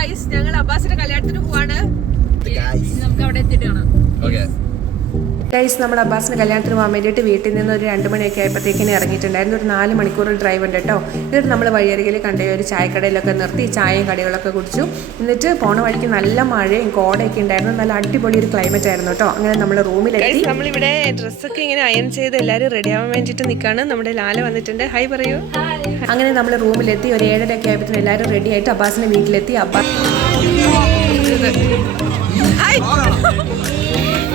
Guys, ഞങ്ങൾ അബ്ബാസിന്റെ കല്യാണത്തിന് പോവാണ്. നമുക്ക് അവിടെ എത്തിയിട്ട് കാണാം. ഗൈസ്, നമ്മൾ അബ്ബാസിന്റെ കല്യാണത്തിന് പോകാൻ വേണ്ടിയിട്ട് വീട്ടിൽ നിന്ന് ഒരു 2 മണിയൊക്കെ ആയപ്പോഴത്തേക്കിനെ ഇറങ്ങിയിട്ടുണ്ടായിരുന്നു. ഒരു 4 മണിക്കൂർ ഡ്രൈവ് ഉണ്ട് കേട്ടോ. എന്നിട്ട് നമ്മൾ വഴിയരികിൽ കണ്ട ഒരു ചായക്കടയിലൊക്കെ നിർത്തി ചായയും കടികളൊക്കെ കുടിച്ചു. എന്നിട്ട് പോണ വഴിക്ക് നല്ല മഴയും കോടയൊക്കെ ഉണ്ടായിരുന്നു. നല്ല അടിപൊളി ഒരു ക്ലൈമറ്റ് ആയിരുന്നു കേട്ടോ. അങ്ങനെ നമ്മൾ റൂമിലെത്തി. നമ്മളിവിടെ ഡ്രസ്സൊക്കെ ഇങ്ങനെ അയൺ ചെയ്ത് എല്ലാവരും റെഡി ആവാൻ വേണ്ടിയിട്ട് നിൽക്കുകയാണ്. നമ്മുടെ ലാല വന്നിട്ടുണ്ട്. ഹായ് പറയൂ. അങ്ങനെ നമ്മൾ റൂമിലെത്തി. ഒരു 7:30 ഒക്കെ ആയപ്പോഴത്തേനും എല്ലാവരും റെഡി ആയിട്ട് അബ്ബാസിന്റെ വീട്ടിലെത്തി.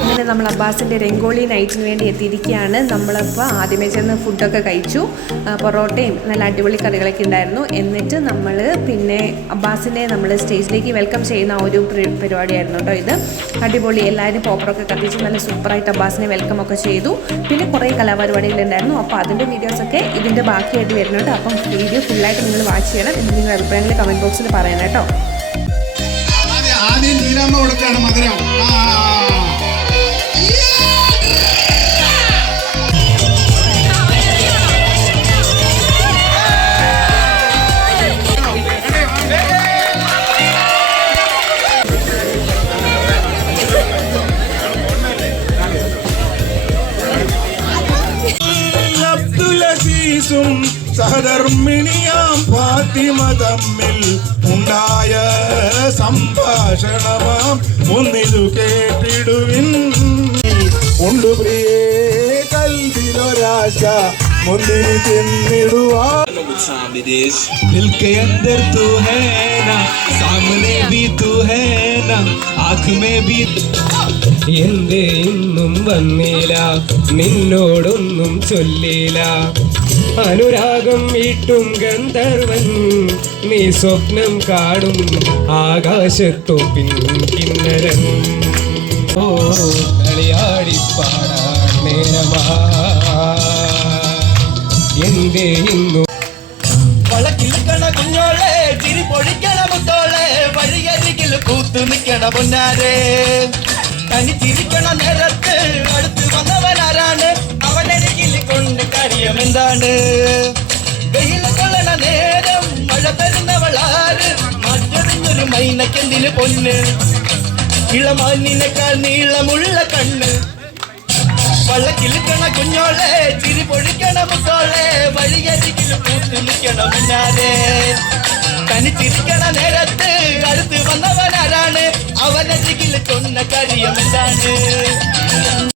അങ്ങനെ നമ്മൾ അബ്ബാസിൻ്റെ രംഗോളി നൈറ്റിന് വേണ്ടി എത്തിയിരിക്കുകയാണ്. നമ്മളിപ്പോൾ ആദ്യമേ ചെന്ന് ഫുഡൊക്കെ കഴിച്ചു. പൊറോട്ടയും നല്ല അടിപൊളി കറികളൊക്കെ ഉണ്ടായിരുന്നു. എന്നിട്ട് നമ്മൾ പിന്നെ അബ്ബാസിനെ നമ്മൾ സ്റ്റേജിലേക്ക് വെൽക്കം ചെയ്യുന്ന ഒരു പരിപാടിയായിരുന്നു കേട്ടോ ഇത്. അടിപൊളി, എല്ലാവരും പോപ്പറൊക്കെ കത്തിച്ച് നല്ല സൂപ്പറായിട്ട് അബ്ബാസിനെ വെൽക്കം ഒക്കെ ചെയ്തു. പിന്നെ കുറേ കലാപരിപാടികളുണ്ടായിരുന്നു. അപ്പോൾ അതിൻ്റെ വീഡിയോസൊക്കെ ഇതിൻ്റെ ബാക്കിയായിട്ട് വരുന്നുണ്ട്. അപ്പം വീഡിയോ ഫുള്ളായിട്ട് നിങ്ങൾ വാച്ച് ചെയ്യണം. എന്നിട്ട് നിങ്ങളുടെ അഭിപ്രായങ്ങൾ കമൻറ്റ് ബോക്സിൽ പറയണം കേട്ടോ. ആദ്യം നീലാമ്മ കൊടുക്കാണ് മധുരം. സഹധർമ്മിണിയാം ഫാത്തിമ തമ്മിൽ ഉണ്ടായ സംഭാഷണമാം ഒന്നിതു കേട്ടിടുവിൻ. ഉണ്ടു പ്രിയേ കൽവിലൊരാശ മുന്തിരി തിന്നിടുവാൻ. दिल के अंदर तू है ना, सामने भी तू है ना, आँख में भी. എന്തേ ഇന്നും വന്നില്ല, നിന്നോടൊന്നും ചൊല്ലില്ല. അനുരാഗം വീട്ടും ഗന്ധർവൻ, നീ സ്വപ്നം കാണും ആകാശത്തൊപ്പിൻ കിന്നരൻ. ഓ കളിയാടിപ്പാടാൻ നേരമാ. എന്തേ ഇന്നു വളക്കിൽക്കണ കുഞ്ഞോളെ, ചിരി പൊഴിക്കണ മുത്തോളെ, വഴിയരികിൽ കൂത്തു നിൽക്കണ പൊന്നാരെ. തനിച്ചിരിക്കണ നേരത്ത് അടുത്ത് വന്നവനാരാണ്, അവനരികിൽ കൊണ്ട് കാര്യമെന്താണ്. വെയിൽ കൊള്ളണ നേരം മഴ തരുന്നവളാര്, മറ്റൊരു മൈനക്കെന്തിന് പൊന്ന്, ഇളമാനിനേക്കാൾ നീളമുള്ള കണ്ണ്. വള്ളക്കിൽക്കണ കുഞ്ഞോളെ, ചിരി പൊഴിക്കണ മുത്തോളെ, വഴിയരികിൽ കൂത്തു നിൽക്കണ മുന്നാരെ. തനിച്ചിരിക്കണ നേരത്ത് അടുത്ത് വന്നവനാരാണ്, അവനരികിൽ കൊന്ന കാര്യമെന്താണ്.